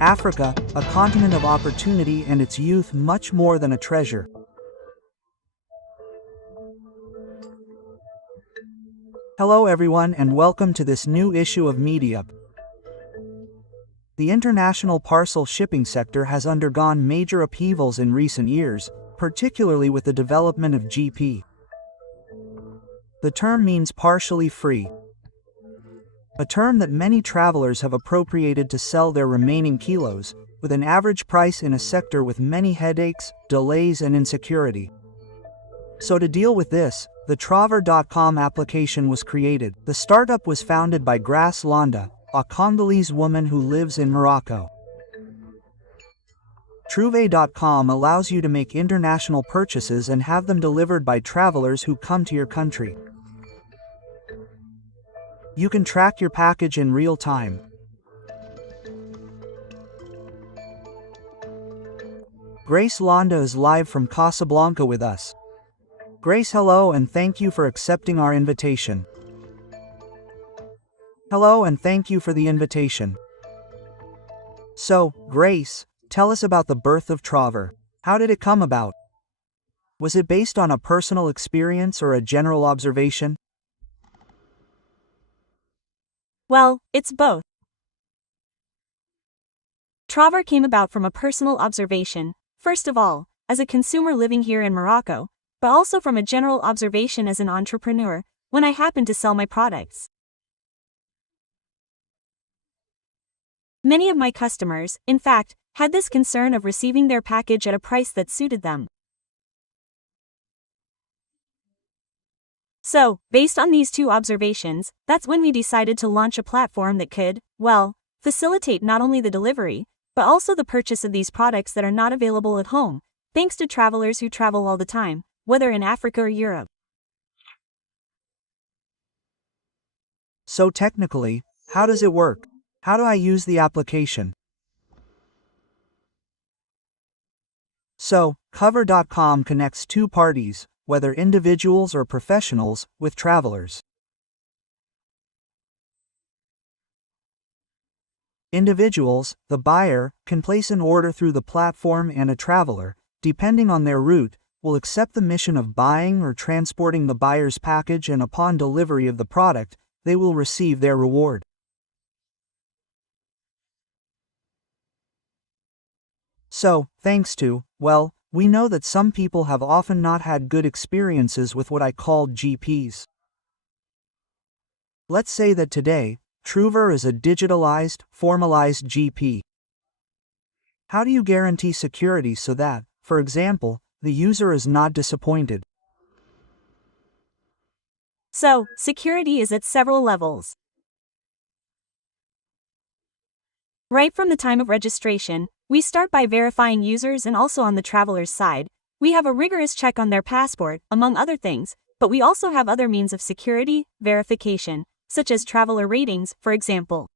Africa, a continent of opportunity and its youth much more than a treasure. Hello everyone and welcome to this new issue of Medi1TV. The international parcel shipping sector has undergone major upheavals in recent years, particularly with the development of GP. The term means partially free, a term that many travelers have appropriated to sell their remaining kilos, with an average price in a sector with many headaches, delays and insecurity. So to deal with this, the Troveur.com application was created. The startup was founded by Grace Londa, a Congolese woman who lives in Morocco. Troveur.com allows you to make international purchases and have them delivered by travelers who come to your country. You can track your package in real time. Grace Londa is live from Casablanca with us. Grace, hello and thank you for accepting our invitation. Hello and thank you for the invitation. So, Grace, tell us about the birth of Troveur. How did it come about? Was it based on a personal experience or a general observation? Well, it's both. Troveur came about from a personal observation, first of all, as a consumer living here in Morocco, but also from a general observation as an entrepreneur, when I happened to sell my products. Many of my customers, in fact, had this concern of receiving their package at a price that suited them. So, based on these two observations, that's when we decided to launch a platform that could, well, facilitate not only the delivery, but also the purchase of these products that are not available at home, thanks to travelers who travel all the time, whether in Africa or Europe. So technically, how does it work? How do I use the application? So, Troveur.com connects two parties, whether individuals or professionals, with travelers. Individuals, the buyer, can place an order through the platform and a traveler, depending on their route, will accept the mission of buying or transporting the buyer's package, and upon delivery of the product, they will receive their reward. So, thanks to, well, we know that some people have often not had good experiences with what I called GPs. Let's say that today, Troveur is a digitalized, formalized GP. How do you guarantee security so that, for example, the user is not disappointed? So, security is at several levels. Right from the time of registration, we start by verifying users, and also on the traveler's side, we have a rigorous check on their passport, among other things, but we also have other means of security, verification, such as traveler ratings, for example.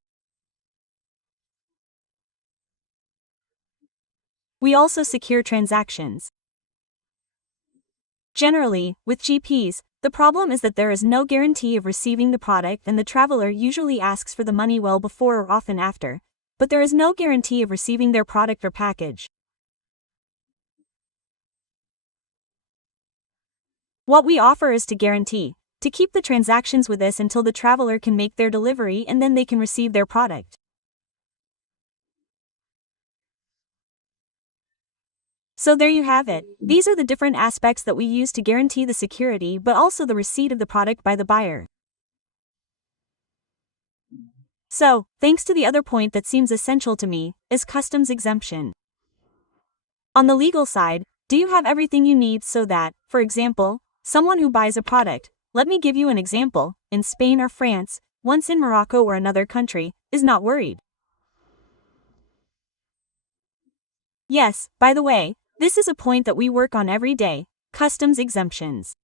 We also secure transactions. Generally, with GPs, the problem is that there is no guarantee of receiving the product, and the traveler usually asks for the money well before or often after, but there is no guarantee of receiving their product or package. What we offer is to guarantee, to keep the transactions with us until the traveler can make their delivery, and then they can receive their product. So there you have it. These are the different aspects that we use to guarantee the security but also the receipt of the product by the buyer. So, thanks to the other point that seems essential to me, is customs exemption. On the legal side, do you have everything you need so that, for example, someone who buys a product, let me give you an example, in Spain or France, once in Morocco or another country, is not worried? Yes, by the way, this is a point that we work on every day, customs exemptions.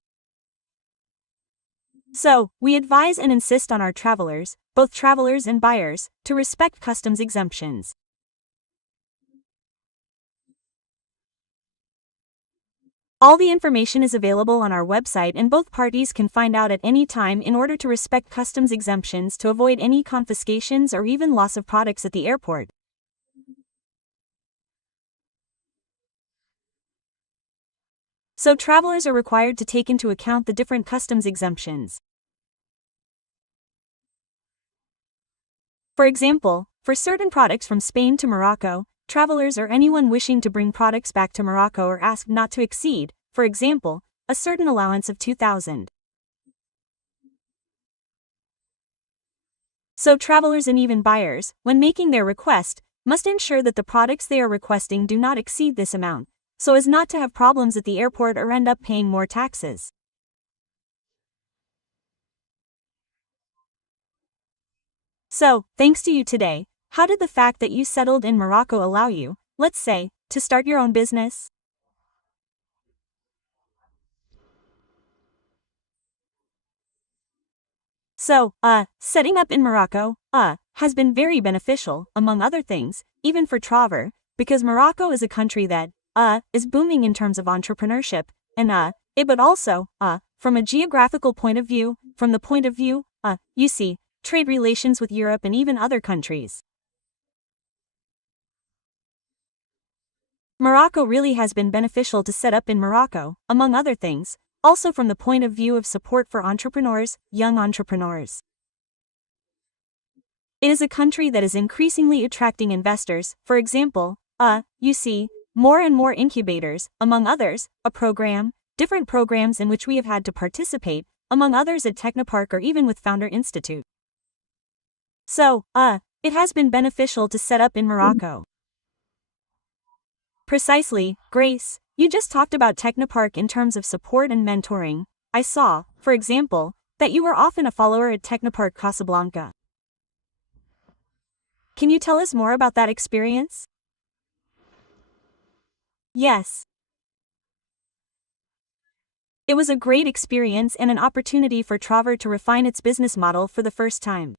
So, we advise and insist on our travelers, both travelers and buyers, to respect customs exemptions. All the information is available on our website, and both parties can find out at any time in order to respect customs exemptions to avoid any confiscations or even loss of products at the airport. So travelers are required to take into account the different customs exemptions. For example, for certain products from Spain to Morocco, travelers or anyone wishing to bring products back to Morocco are asked not to exceed, for example, a certain allowance of 2,000. So travelers and even buyers, when making their request, must ensure that the products they are requesting do not exceed this amount, so as not to have problems at the airport or end up paying more taxes. So, thanks to you today, how did the fact that you settled in Morocco allow you, let's say, to start your own business? So, setting up in Morocco, has been very beneficial, among other things, even for Troveur, because Morocco is a country that, is booming in terms of entrepreneurship, and, but also, from a geographical point of view, from the point of view, you see, trade relations with Europe and even other countries. Morocco really has been beneficial to set up in Morocco, among other things, also from the point of view of support for entrepreneurs, young entrepreneurs. It is a country that is increasingly attracting investors, for example, you see, more and more incubators, among others, different programs in which we have had to participate, among others at Technopark or even with Founder Institute. So, it has been beneficial to set up in Morocco. Precisely, Grace, you just talked about Technopark in terms of support and mentoring. I saw, for example, that you were often a follower at Technopark Casablanca. Can you tell us more about that experience? Yes. It was a great experience and an opportunity for Troveur to refine its business model for the first time.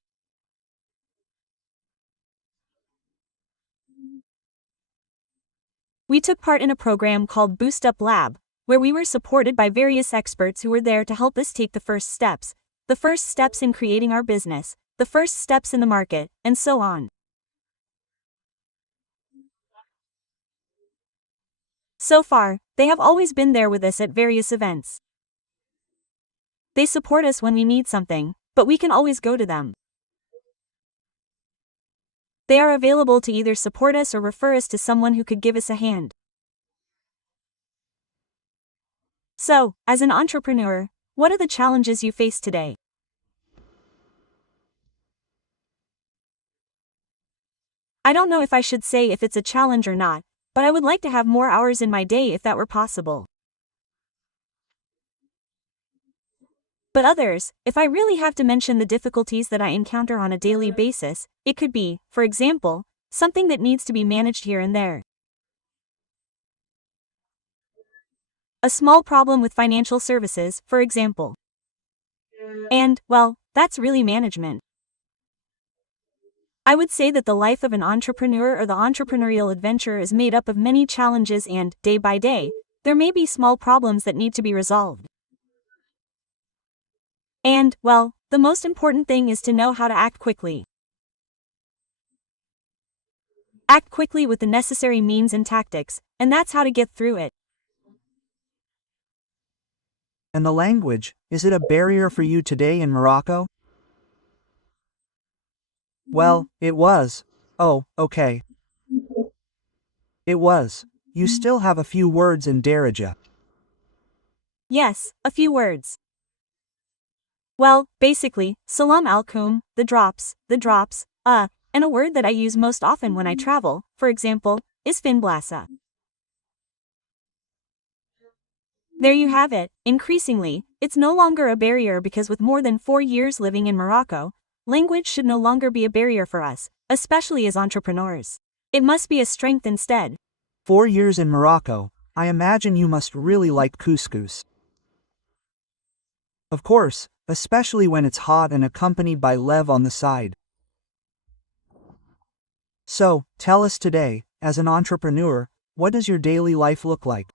We took part in a program called Boost Up Lab, where we were supported by various experts who were there to help us take the first steps in creating our business, the first steps in the market, and so on. So far, they have always been there with us at various events. They support us when we need something, but we can always go to them. They are available to either support us or refer us to someone who could give us a hand. So, as an entrepreneur, what are the challenges you face today? I don't know if I should say if it's a challenge or not, but I would like to have more hours in my day if that were possible. But others, if I really have to mention the difficulties that I encounter on a daily basis, it could be, for example, something that needs to be managed here and there. A small problem with financial services, for example. And, well, that's really management. I would say that the life of an entrepreneur or the entrepreneurial adventure is made up of many challenges and, day by day, there may be small problems that need to be resolved. And, well, the most important thing is to know how to act quickly. Act quickly with the necessary means and tactics, and that's how to get through it. And the language, is it a barrier for you today in Morocco? Well, it was. Oh, okay. It was. You still have a few words in Darija. Yes, a few words. Well, basically, salam alaikum, the drops, and a word that I use most often when I travel, for example, is finblasa. There you have it. Increasingly, it's no longer a barrier because with more than 4 years living in Morocco, language should no longer be a barrier for us, especially as entrepreneurs. It must be a strength instead. 4 years in Morocco, I imagine you must really like couscous. Of course, especially when it's hot and accompanied by lev on the side. So, tell us today, as an entrepreneur, what does your daily life look like?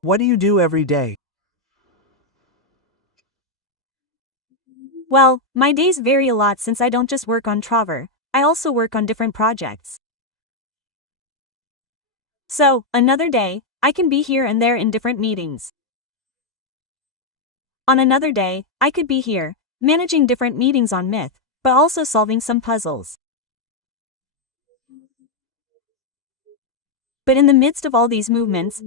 What do you do every day? Well, my days vary a lot since I don't just work on Troveur, I also work on different projects. So, another day, I can be here and there in different meetings. On another day, I could be here, managing different meetings on Myth, but also solving some puzzles. But in the midst of all these movements,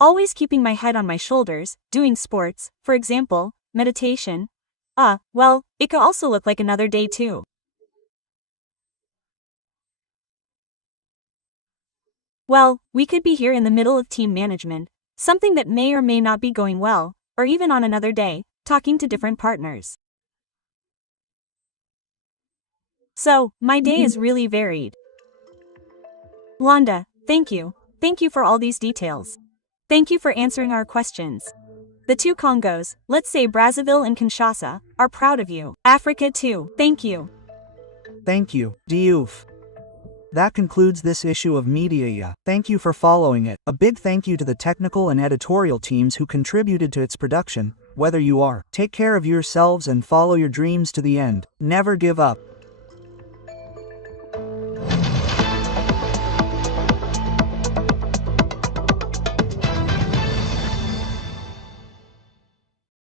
always keeping my head on my shoulders, doing sports, for example, meditation, well, it could also look like another day too. Well, we could be here in the middle of team management, something that may or may not be going well, or even on another day, talking to different partners. So, my day is really varied. Londa, thank you. Thank you for all these details. Thank you for answering our questions. The two Congos, let's say Brazzaville and Kinshasa, are proud of you. Africa too, thank you. Thank you, Diouf. That concludes this issue of Media. Thank you for following it. A big thank you to the technical and editorial teams who contributed to its production. Whether you are, take care of yourselves and follow your dreams to the end. Never give up.